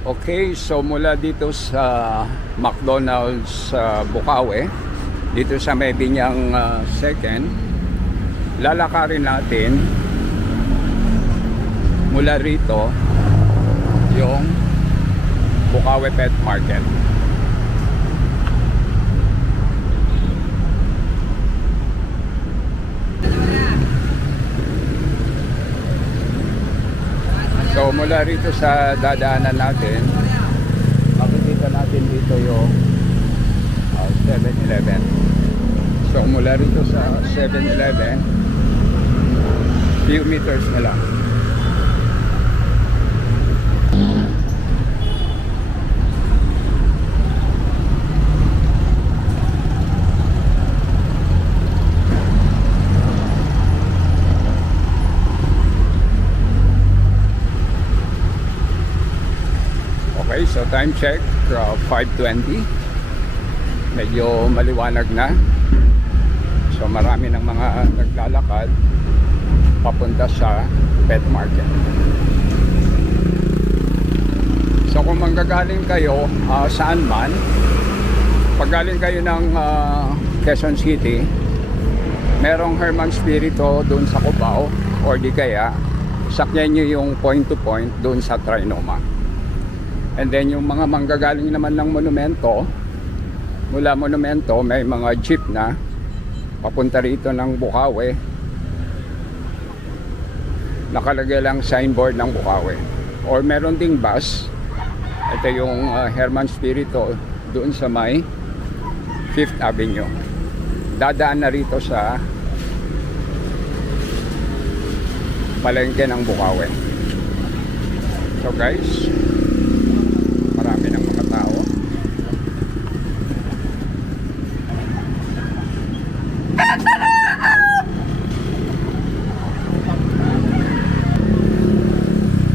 Okay, so mula dito sa McDonald's Bukawi, dito sa may Binyang Second, lalakarin natin mula rito yung Bukawi Pet Market. So mula rito sa dadaanan natin, makikita natin dito yung 7-Eleven. So mula rito sa 7-Eleven, few meters na lang. Okay, so time check, 5:20. Medyo maliwanag na. So marami ng mga naglalakad papunta sa pet market. So kung manggagaling kayo saan man, pag galing kayo ng Quezon City, merong Herman Spirito doon sa Cubao, or di kaya sakyan nyo yung point to point doon sa Trinoma. And then yung mga manggagaling naman ng Monumento, mula Monumento may mga jeep na papunta rito ng Bukawi. Nakalagay lang signboard ng Bukawi. Or meron ding bus. Ito yung Herman Spirito doon sa may 5th Avenue. Dadaan na rito sa palengke ng Bukawi. So guys, marami ng mga tao.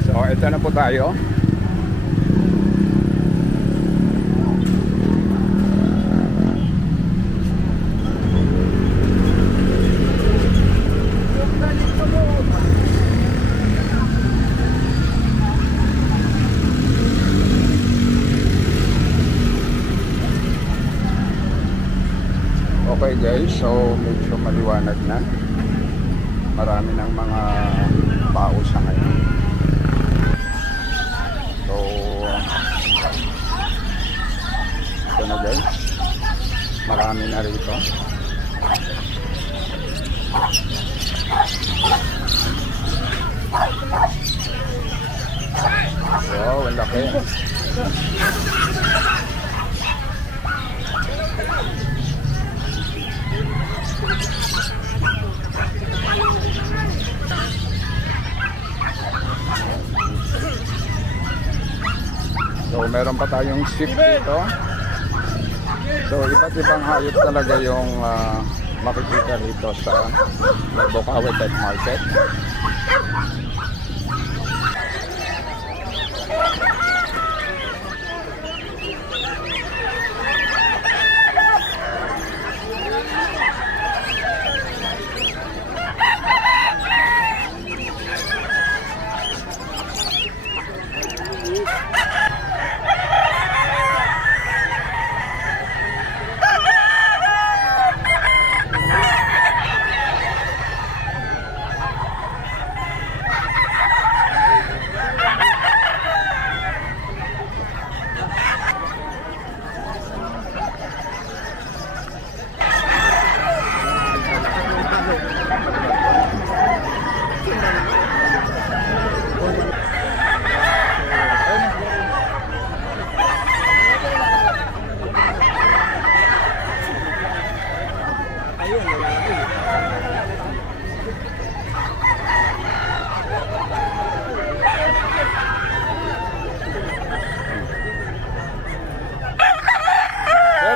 So ito na po tayo. Okay guys, so medyo maliwanag na. Marami ng mga tao sa ngayon. So ito na guys, marami na rito. Wow, ang laki. So meron pa tayong sheep dito. So iba't ibang hayop talaga yung makikita dito sa Bukawi Pet Market.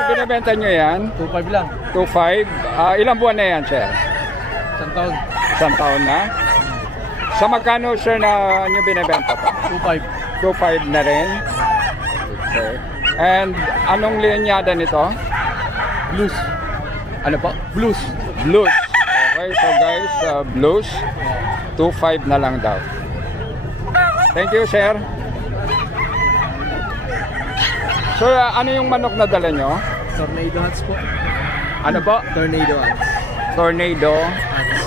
Binibenta nyo yan? 2.5 lang. 2.5? Ilang buwan na yan, sir? Isang taon. Isang taon na? Sa magkano, sir, na nyo binibenta pa? 2.5. 2.5 na rin? Okay. And anong linyada nito? Blues. Ano po? Blues. Blues. Okay, so guys, blues, 2.5 na lang daw. Thank you, sir. Sir, ano yung manok na dala nyo? Tornado Hats po. Ano po? Tornado Hats. Tornado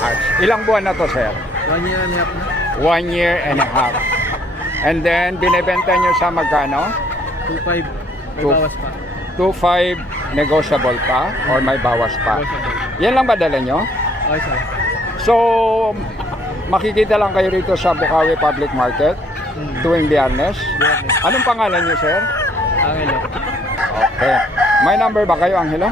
Arts. Ilang buwan na to, sir? 1 year and a half na. 1 year and a half. And then, binibenta nyo sa magkano? 2.5. May Two- bawas pa. 2.5 negotiable pa or may bawas pa? Negotiable. Yan lang ba dala nyo? Okay, sir. So, makikita lang kayo rito sa Bukawi Public Market tuwing Biyernes. Biyernes. Anong pangalan nyo, sir? Angelo. Okay. May number ba kayo, Angelo?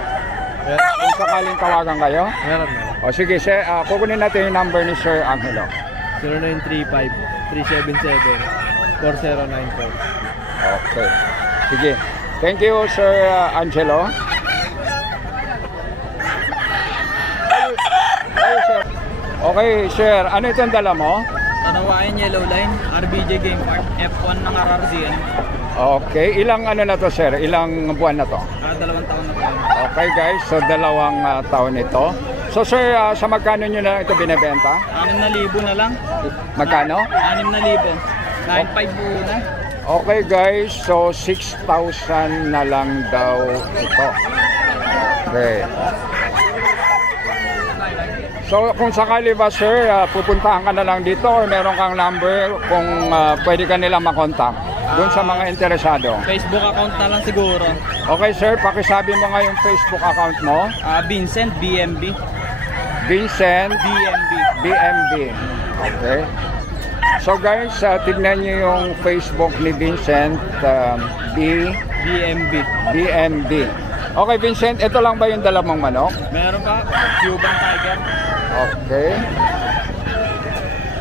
Yes. Kung sakaling tawagan kayo? Meron. O sige, sir, kukunin natin yung number ni Sir Angelo. 0935-377-4094. Okay. Sige. Thank you, Sir Angelo. Hey, sir. Okay, sir. Ano itong dala mo? Tanawain Yellow Line, RBJ Game Park, F1 ng RRZN. Okay. Ilang ano na to, sir? Ilang buwan na to? 2 taon na po. Okay, guys. So, 2 taon ito. So, sir, sa magkano nyo na ito binibenta? 6,000 na lang. Magkano? 6,000. Kahit 5 po na. Okay, guys. So, 6,000 na lang daw ito. Okay. So, kung sakali ba, sir, pupuntahan ka na lang dito or meron kang number kung pwede ka nila makontak doon sa mga interesado. Facebook account na lang siguro. Okay, sir, pakisabi mo nga yung Facebook account mo. Vincent BMB. Vincent BMB. BMB. Okay. So, guys, tignan nyo yung Facebook ni Vincent BMB. BMB. Okay, Vincent, ito lang ba yung dala mong manok? Meron pa, Cuban Tiger. Okay.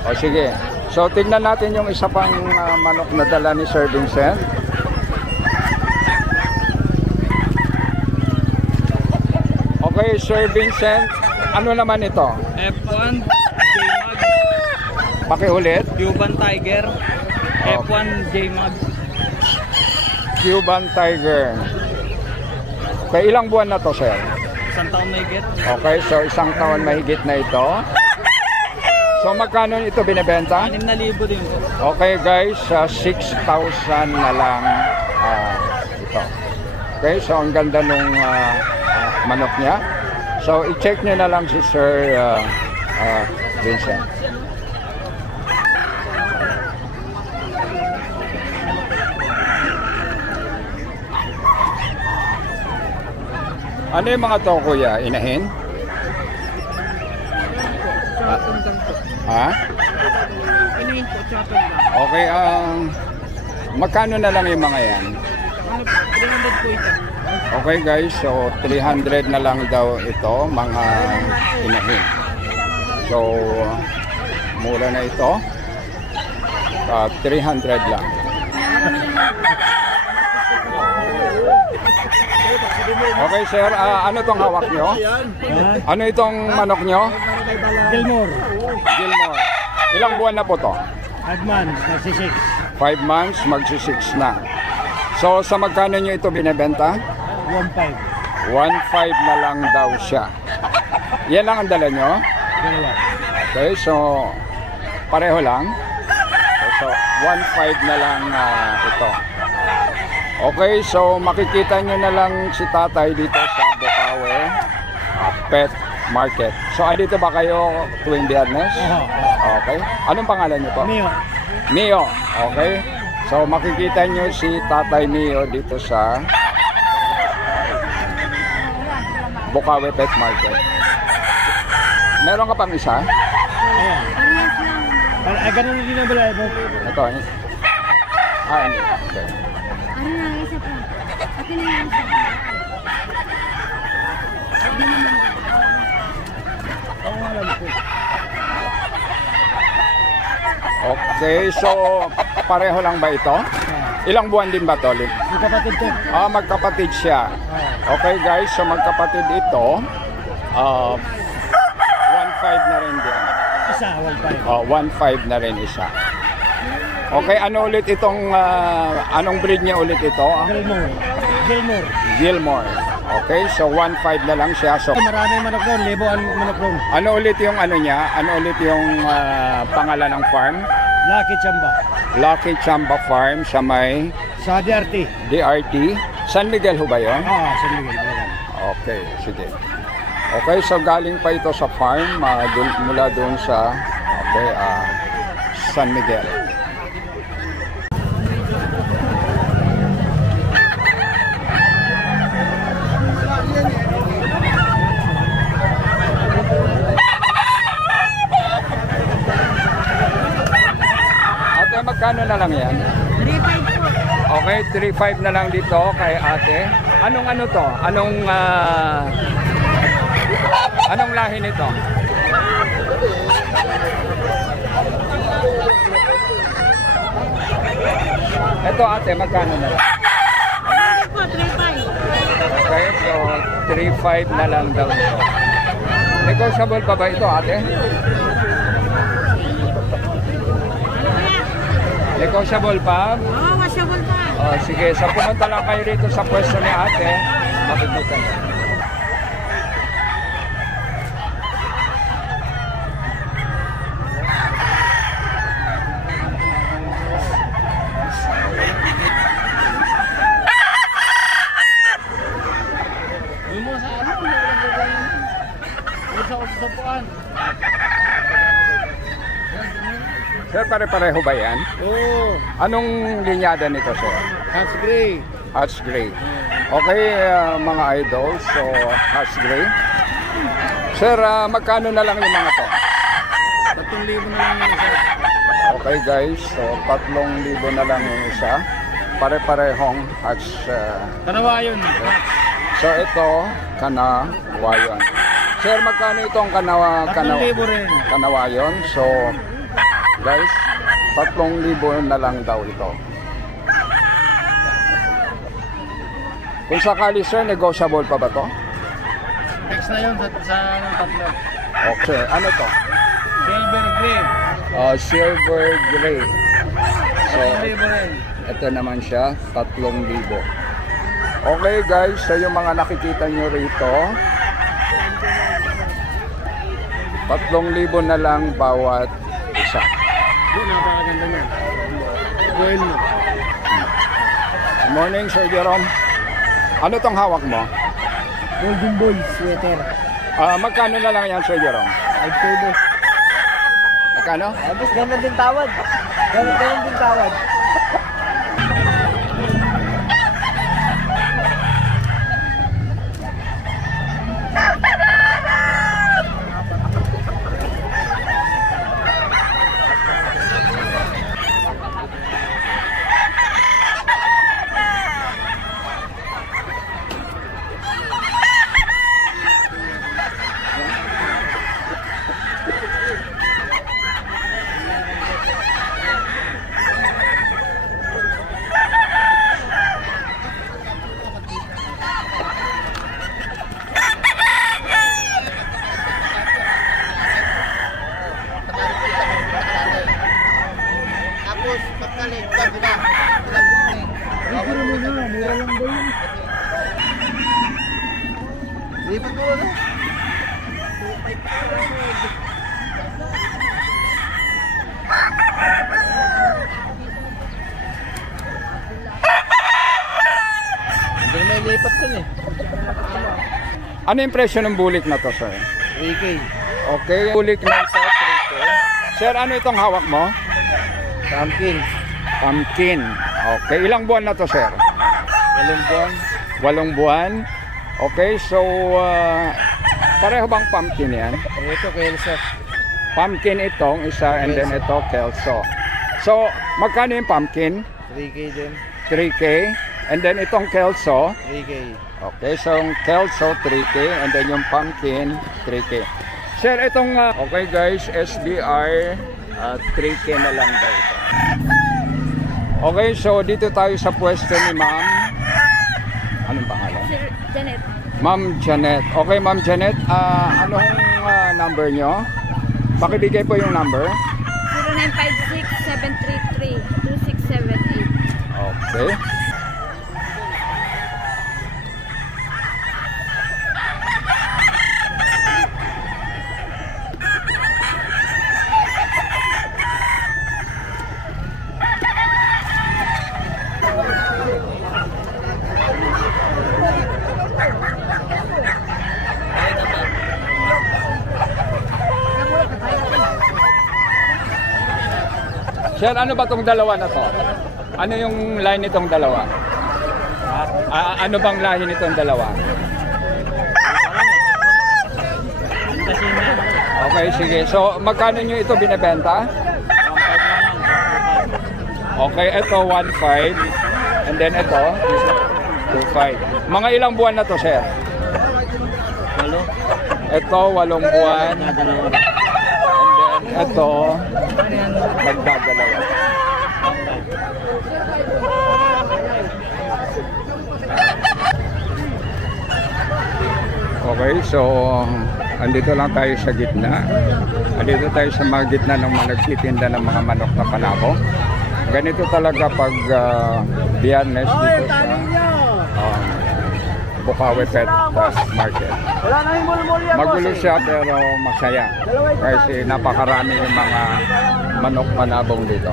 O sige. So tignan natin yung isa pang manok na dala ni Sir Vincent. Okay, Sir Vincent, ano naman ito? F1 J-Mag. Pakiulit. Cuban Tiger. F1 J-Mag. Cuban Tiger. Okay, ilang buwan na to, sir? 1 taon may get. Okay, so 1 taon mahigit na ito. So magkano ito binibenta? 6,000 din po. Okay guys, 6,000 na lang ito. Okay, so ang ganda nung manok niya. So i-check nyo na lang si Sir Vincent. Ano yung mga to, kuya? Inahin? Ha? Pinahin po, chopper lang. Okay, magkano na lang yung mga yan? 300 po ito. Okay guys, so 300 na lang daw ito, mga inahin. So, mura na ito. 300 lang. Okay sir, ano itong hawak nyo? Ano itong manok nyo? Gilmore. Gilmore. Ilang buwan na po to? 5 months, magsisix. 5 months, magsi-6 na. So, sa magkano nyo ito binibenta? 1.5. 1.5 na lang daw siya. Yan lang ang dala nyo? Dalawa. Okay, so pareho lang. Okay, so 1.5 na lang ito. Okay, so makikita nyo na lang si tatay dito sa Bukawi Pet Market. So dito ba kayo tuwing Biyernes? Okay. Anong pangalan nyo po? Mio. Mio. Okay. So makikita nyo si tatay Mio dito sa Bukawi Pet Market. Meron ka pang isa? Ayan. Ganun din ang balay mo. Ito. Hindi. Okay. Ano na, isa pa. Akin na yung isa. Hindi naman. Okay, so pareho lang ba ito? Ilang buwan din ba to? Yung kapatid ko. Magkapatid siya. Okay guys, so magkapatid ito. 1.5 na rin din. Isa, 1.5. 1.5 na rin isa. Okay, ano ulit itong, anong breed niya ulit ito? Gilmore. Gilmore. Gilmore. Okay, so 1.5 na lang siya. So, Marami manok doon, libo ang manok doon. ano ulit yung ano niya? Ano ulit yung pangalan ng farm? Lucky Chamba. Lucky Chamba Farm sa may Sa DRT. DRT San Miguel ho ba yun? Oo, San Miguel. Bulacan. Okay, sige. Okay, so galing pa ito sa farm mula doon sa San Miguel. Ate, magkano na lang yan? 3.5 po. Okay, 3.5 na lang dito kay ate. Anong ano to? Anong lahi nito? Ito ate, magkano na lang? Po, 3.5. Okay, so 3.5 na lang daw ito. Negotiable pa ba ito ate? Negotiable pa? Oo, washable pa. Oh, sige, so pumunta lang kayo rito sa pwesto ni ate. Makikita niyo. Yung mo sa ano? Yung sa usapuan. Sir, pare-pareho ba yan? Oo. Anong linyada nito, sir? Hans Gray. Hatch Gray. Okay, mga idol. So, Hatch Gray. Sir, magkano na lang yung mga to? 3,000 na lang yung isa. Okay, guys. So, 3,000 na lang yung isa. Pare-parehong Hatch. Kanawayon. So, ito, Kanawayon. Sir, magkano itong 3,000 rin. Kanawayon? So, guys, 3,000 na lang daw ito. Kung sakali sir, negotiable pa ba to? Next na yun sa tatlo. Okay, ano to? Silver Gray. Silver gray. So, 3,000 rin. ito naman siya, 3,000. Okay guys, so yung mga nakikita nyo rito, 3,000 na lang bawat isa. Doon, napakaganda niya. Well mo. Good morning, Sir Jerome. Ano tong hawak mo? Golden Boy sweater. Magkano na lang yan, Sir Jerome? 5K boss. Magkano? Boss, ganun din tawad. Ganun din tawad. Hindi may lipat dun eh. Ano yung presyo ng bulik na to, sir? 3K. Okay, bulik na ito, 3K. Sir, ano itong hawak mo? Pumpkin. Pumpkin. Okay, ilang buwan na to, sir? 8 buwan. 8 buwan. Okay, so pareho bang pumpkin yan? Ito, Kelso. Pumpkin itong isa and then ito kelso. So, magkano yung pumpkin? 3K din. 3K. And then itong kelso. 3K. Okay, so yung kelso 3K and then yung pumpkin 3K. Sir, itong okay guys, SBR 3K na lang daw ito. Okay, so dito tayo sa pwesto ni Ma'am. Anong pangalan? Sir Janet. Ma'am Janet. Okay, Ma'am Janet, anong number nyo? Pakibigay po yung number. 0956-733-2678. Okay. Sir, ano ba tong dalawa na to? Ano yung line nitong dalawa? Ano bang lahi nitong dalawa? Okay, sige. So, magkano nyo ito binibenta? Okay, ito 1.5. And then ito 2.5. Mga ilang buwan na to, sir? 8. Ito 8 buwan. And then ito magdadalawa. Okay, so andito lang tayo sa gitna. Andito tayo sa mga gitna ng mga nagtitinda ng mga manok na panabo. Ganito talaga pag Biyernes dito sa Bukawi Pet Market. Magulo siya pero masaya kasi napakarami yung mga manok panabong dito.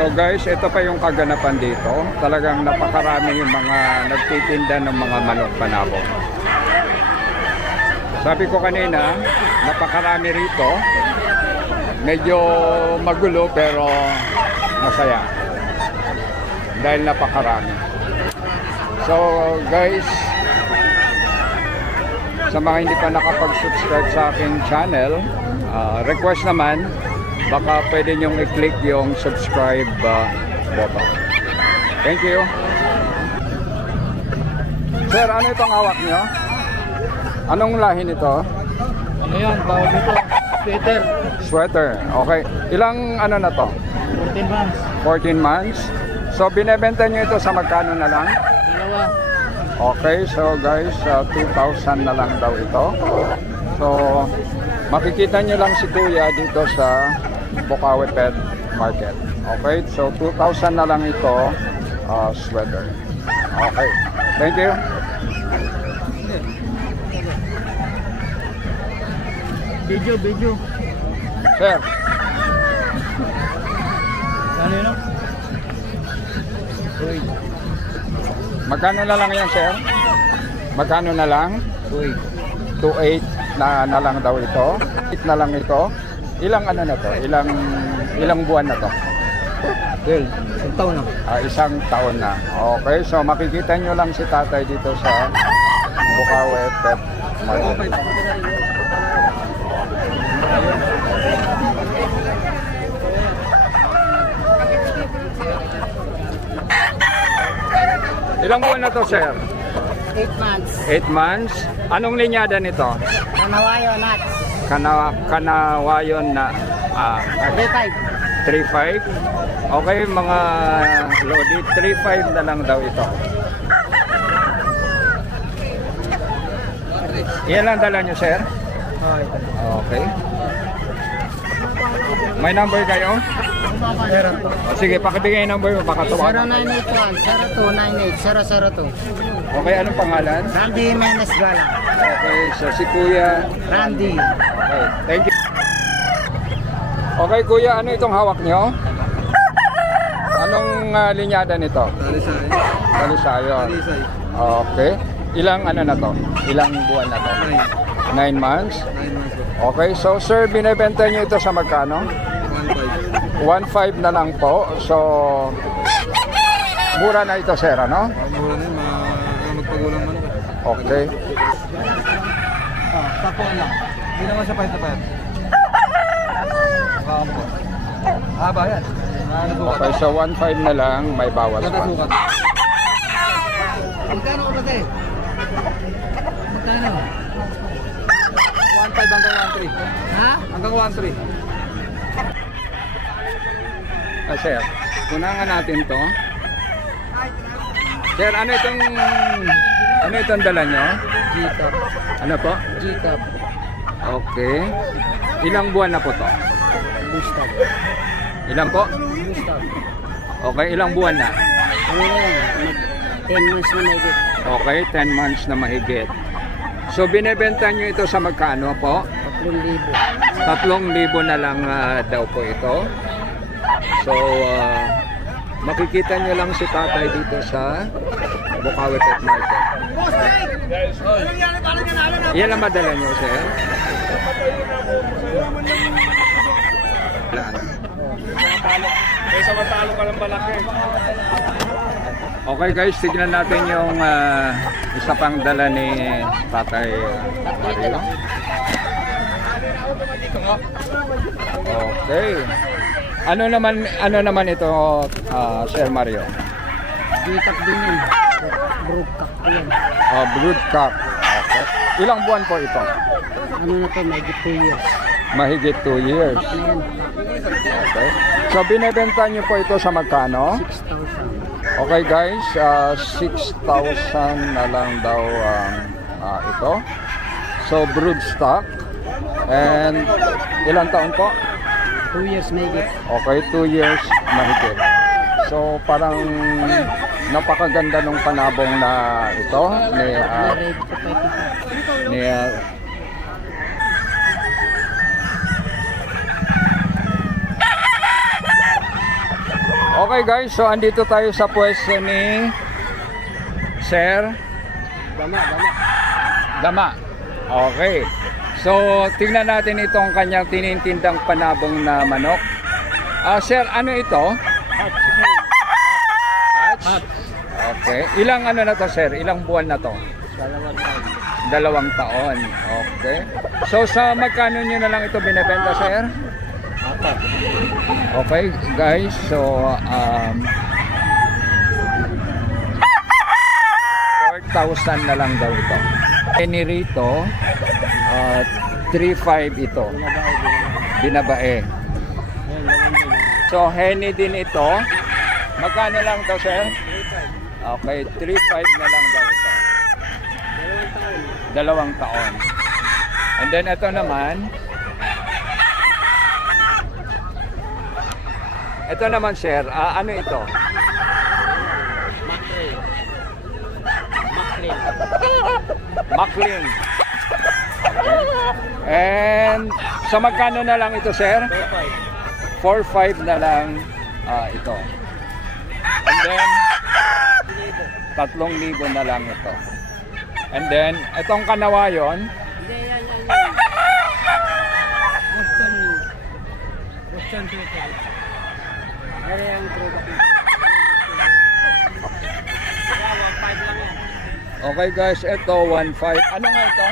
So guys, ito pa yung kaganapan dito. Talagang napakarami yung mga nagtitinda ng mga manok panabo. Sabi ko kanina, napakarami rito. Medyo magulo pero masaya. Dahil napakarami. So guys, sa mga hindi pa nakapag-subscribe sa aking channel, request naman, baka pwede nyong i-click yung subscribe button. Thank you. Sir, ano itong hawak nyo? Anong lahi nito? Ano yan? Tawag ito. Sweater. Sweater. Okay. Ilang ano na to? 14 months. 14 months. So binebenta nyo ito sa magkano na lang? Dalawa. Okay. So guys, 2,000 na lang daw ito. So makikita nyo lang si Kuya dito sa Bukawi Pet Market. Okay. So 2,000 na lang ito sweater. Okay. Thank you. Video. Sir. Ano yun? Uy. Magkano na lang yan, sir? Magkano na lang? Uy. 2.8 na lang daw ito. 8 na lang ito. Ilang ano na to? Ilang buwan na to? Well, isang taon na. Isang taon na. Okay, so makikita nyo lang si tatay dito sa Bukawi Pet Market. Ilang buwan na to, sir? 8 months. 8 months. Anong linyada nito? Kanawayo nuts. Kanawayon na 3.5. 3.5. Okay, mga lodi, 3.5 na lang daw ito. Yan lang dala nyo, sir? Okay. May number kayo? Sige, pakibigay yung number mo, baka tawagan. 0981-0298-002. Okay, anong pangalan? Randy Menes Gala. Okay, so si Kuya Randy. Okay, thank you. Okay, Kuya, ano itong hawak nyo? Anong linyada nito? Talisayon. Okay. Ilang ano na to? Ilang buwan na to? 9 months? Okay, so sir, binibenta nyo ito sa magkano? 1.5 na lang po. So, mura na ito, sir, ano? Mura na yun, magpagulang manok. Okay. Tapuan lang. Hindi naman siya pahit na pahit. Kampo. Haba yan. Okay, so 1.5 na lang, may bawas pa. Magkano ko kasi? Magkano? 1.5 hanggang 1.3. Ha? Hanggang 1.3. Sir, kunangan natin to. Sir, ano itong dala nyo? G-Cup. Ano po? G-Cup. Okay. Ilang buwan na po to? Booster. Ilan po? Booster. Okay, ilang buwan na? Ano na yan? 10 months na mahigit. Okay, 10 months na mahigit. So, binibenta nyo ito sa magkano po? 3,000. 3,000 na lang daw po ito. So, Makikita nyo lang si tatay dito sa Bukawi Pet Market. Yan ang madala nyo, sir? Kaysa matalo ka ng malaki. Okay guys, tignan natin yung isa pang dala ni Tatay Mario. Okay. Ano naman ito, Sir Mario? Dito din yun. Broodcock ko yan. Broodcock. Okay. Ilang buwan po ito? Ano na to, may 2 years. Mahigit 2 years. Pack na yan. Okay. So binebenta niyo po ito sa magkano? 6,000. Okay guys, 6,000 na lang daw ito. So brood stock. And ilang taon po? 2 years mahigit. Okay, 2 years mahigit. So parang napakaganda ng panabong na ito ni Ready to fight ito. ni Okay guys, so andito tayo sa pwesto ni Sir Dama. Okay. So tingnan natin itong kanyang tinintindang panabong na manok. Sir, ano ito? Hatch. Okay. Ilang ano na to, sir? Ilang buwan na to? 2 taon. Okay. So sa magkano nyo na lang ito binebenta, sir? 4. Okay, guys. So 4,000 na lang daw ito. Henny rito 3,500 ito. Binabae. So Henny din ito. Magkano lang to, sir? Okay, 3,500 na lang daw ito. 2 taon. And then ito naman. Ito naman, sir. Ano ito? Maclean. Okay. And sa magkano na lang ito, sir? 4,500 na lang ito. And then 3,000 na lang ito. And then itong kanawayon, okay guys, ito 1,500. Ano nga ito?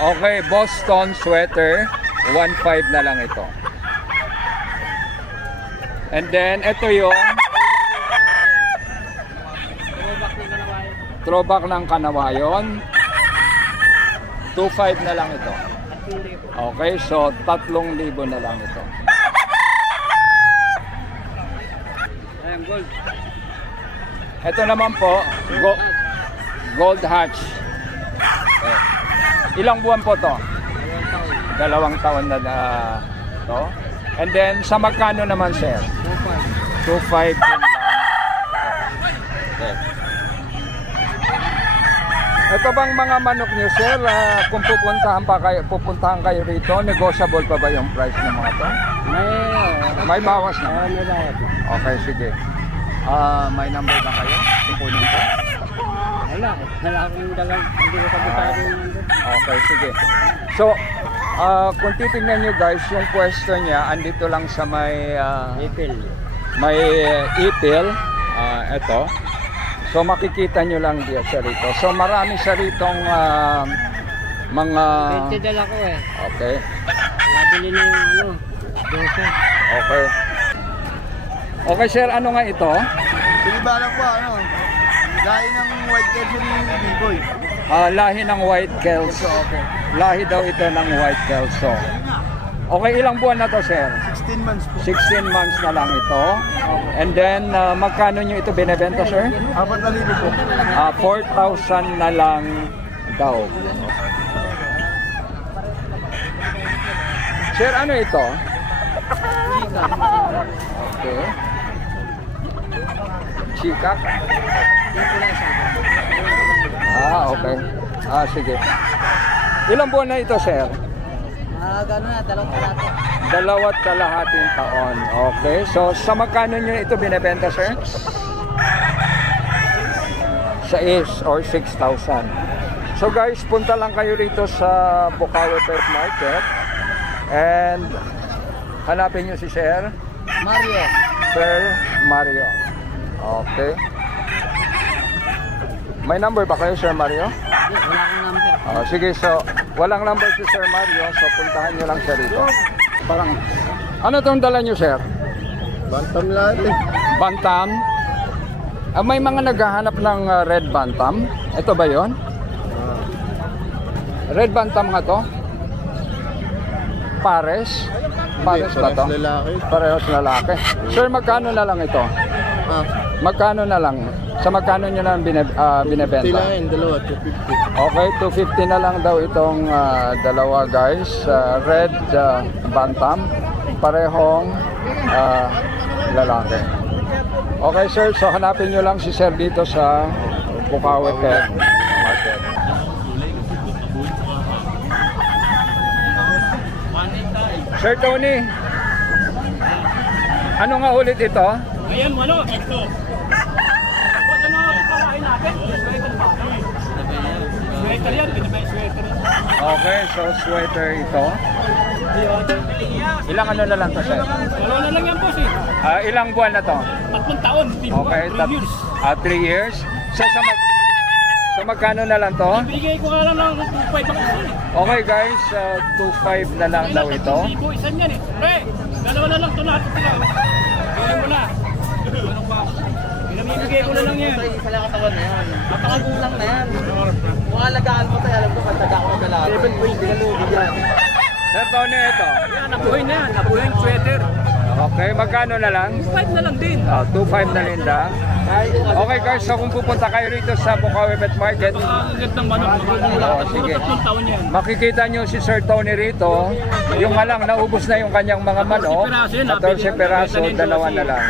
Okay, Boston sweater 1,500 na lang ito. And then ito yung throwback ng kanawayon, 2,500 na lang ito. Okay, so 3,000 na lang ito. Ayan, gold. Ito naman po, gold hatch. Okay. Ilang buwan po to? 2 taon na to. And then sa magkano naman, sir? 2,500 din lang. Okay. Ito bang mga manok niyo, sir, kung pupuntahan kayo rito, negotiable pa ba yung price ng mga to? May bawas na. Okay, sige. May number ba kayo? Kukunin ko. Wala akong dalang, hindi ko kabisado yung nandun. Okay, sige. So, kung titignan nyo guys, yung pwesto niya, andito lang sa may Ipil. may ipil. Ito. So, makikita nyo lang diya siya rito. So, marami siya ritong mga... 20 dala ko eh. Okay. Nabili na yung 12. Okay. Okay, sir. Ano nga ito? Sinibalang po, lahi ng white Kelso ni B-Boy. Lahi ng White Kelso. Lahi daw ito ng White Kelso. Okay, ilang buwan na to, sir? 16 months po. 16 months na lang ito. And then, magkano nyo ito binebenta, sir? 4,000 po. 4,000 na lang daw. Sir, ano ito? Okay. Chikak? Okay. Sige. Ilang buwan na ito, sir? Gano'n na, 2 kalate. 2.5 taon. Okay, so sa magkano nyo ito binibenta, sir? 6 or 6,000. So guys, punta lang kayo rito sa Bukawi Pet Market and hanapin nyo si Sir Mario. Sir Mario. Okay. May number ba kayo, Sir Mario? Wala akong number. Sige, so walang number si Sir Mario, so puntahan nyo lang siya rito. Parang, ano itong dala nyo, Sir? Bantam lahat eh. Bantam? May mga naghahanap ng red bantam. Ito ba yon? Red bantam nga to? Pares? Pares ba to? Lalaki. Parehos lalaki. Sir, magkano na lang ito? Magkano na lang? Sa magkano nyo na binibenta? Tilahin, dalawa, 250. Okay, 250 na lang daw itong dalawa guys. Red bantam. Parehong lalaki. Okay sir, so hanapin nyo lang si Sir dito sa Bukawi Pet Market. Sir Tony, ano nga ulit ito? Ayan, ano? Ito. Tapos ano, palahin natin? Sweater ba? Sweater yan, binibay sweater. Okay, so sweater ito. Ilang ano na lang to, sir? Wala na lang yan, boss eh. Ilang buwan na to? 3 taon, di ba? Okay, 3 years. 3 years. So magkano na lang to? Bigay ko nga lang ng 2.5 ako sir. Okay guys, 2.5 na lang daw ito. Isan yan eh. Pre, dalawa na lang ito natin sila. Gawin mo na. Ano pa? Pinamimigay ko na lang yan. Isa lang katawan na yan. Napakagulang na yan. Kung alagaan mo tayo, alam ko, pagtaga ko na lahat. 7 points, binalugi yan. Sir Tony, ito. Yan, nabuhay na yan. Nabuhay yung sweater. Okay, magkano na lang? 5 na lang din. 2.5 na rin daw. Okay guys, so kung pupunta kayo rito sa Bukawi Pet Market, Pagkagat ng manok. sige. 3 taon yan. Makikita nyo si Sir Tony rito. Yung malang naubos na yung kanyang mga manok. 14 peraso, dalawa na lang.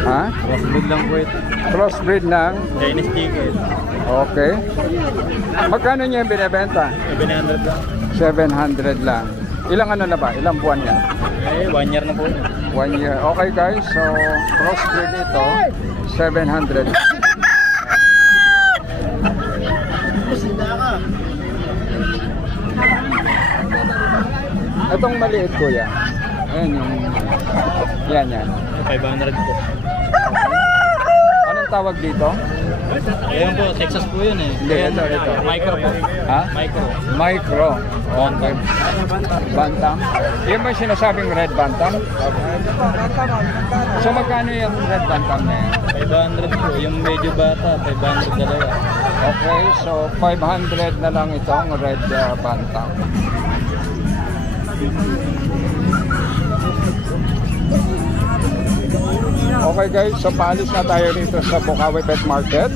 Ha? Crossbreed lang po ito. Crossbreed ng? Chinese chicken. Okay. Magkano niya yung binibenta? 700 lang. 700 lang. Ilang ano na ba? Ilang buwan yan? 1 year na po. 1 year. Okay guys, so crossbreed ito, 700. Itong maliit kuya. Ayan yung... Yan. 500 po. Anong tawag dito? Ayan po, Texas po yun eh. Hindi, ito. Micro po. Ha? Micro. Micro. Okay. Bantam. Yan ba yung sinasabing red bantam? So magkano yung red bantam na yan? 500 po. Yung medyo bata, 500 dalawa. Okay, so 500 na lang itong red bantam. Okay guys, so paalis na tayo dito sa Bukawi Pet Market.